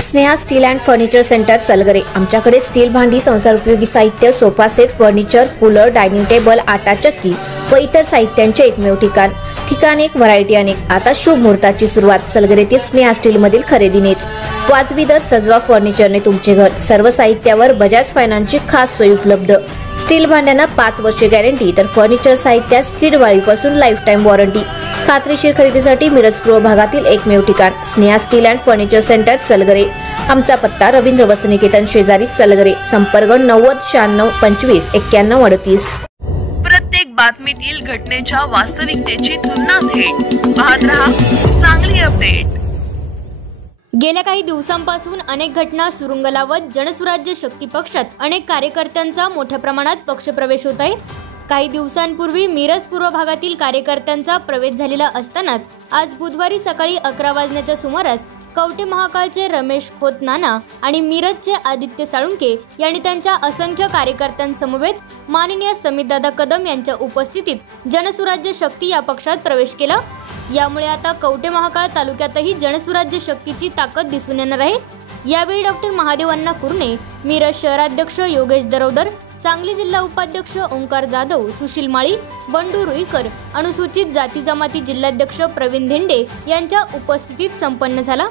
Sneha steel and furniture centre Salgare. आमच्याकडे steel भांडी, संसार उपयोगी साहित्य, sofa set, furniture, cooler, dining table, आटा चक्की व इतर साहित्यांचे एकमेव ठिकाण एक, व्हरायटी अनेक। आता शुभ मुहूर्ताची सुरुवात सलगरेतील स्नेहा स्टील मधील खरेदीनेच। वाजवी दर, सजवा फर्निचरने तुमचे घर। सर्व साहित्यावर बजाज फायनान्सची खास सोय उपलब्ध। स्टील भांड्यांना 5 वर्षे गॅरंटी, तर फर्निचर साहित्यास किडवाळीपासून लाईफ टाइम वॉरंटी। खात्रीशीर खरेदीसाठी मिरज पूर्व भागातील एकमेव ठिकाण Sneha steel and furniture centre Salgare. आमचा पत्ता रवींद्र वस्त्रनिकेतन शेजारी सलगरे। संपर्क 90 96 25 91 38। प्रत्येक बातमीतील घटनेच्या वास्तविकतेची तुलना थेट पाहत रहा चांगली अपडेट। गेल्या काही दिवसांपासून अनेक घटना सुरुंग लावत जनसुराज्य शक्ती पक्षात अनेक कार्यकर्त्यांचा मोठ्या प्रमाणात पक्षप्रवेश होत आहे। काही दिवसांपूर्वी मिरज पूर्व भागातील कार्यकर्त्यांचा प्रवेश झालेला असतानाच आज बुधवारी सकाळी 11 वाजण्याच्या सुमारास कवठे महाकाळचे रमेश खोत नाना आणि मिरजचे आदित्य साळुंके यांनी त्यांच्या असंख्य कार्यकर्त्यांसमवेत माननीय समितदादा कदम यांच्या उपस्थितीत जनसुराज्य शक्ती या पक्षात प्रवेश केला। यामुळे आता कवठे महाकाळ तालुक्यातही जनसुराज्य शक्तीची ताकद दिसून येणार आहे। यावेळी डॉक्टर महादेव अण्णा कुरणे, मिरज शहराध्यक्ष योगेश दरवदर, सांगली जिल्हा उपाध्यक्ष ओंकार जाधव, सुशील माळी, बंडू रुईकर, अनुसूचित जाती जमाती जिल्हाध्यक्ष प्रवीण धेंडे यांच्या उपस्थितीत संपन्न झाला।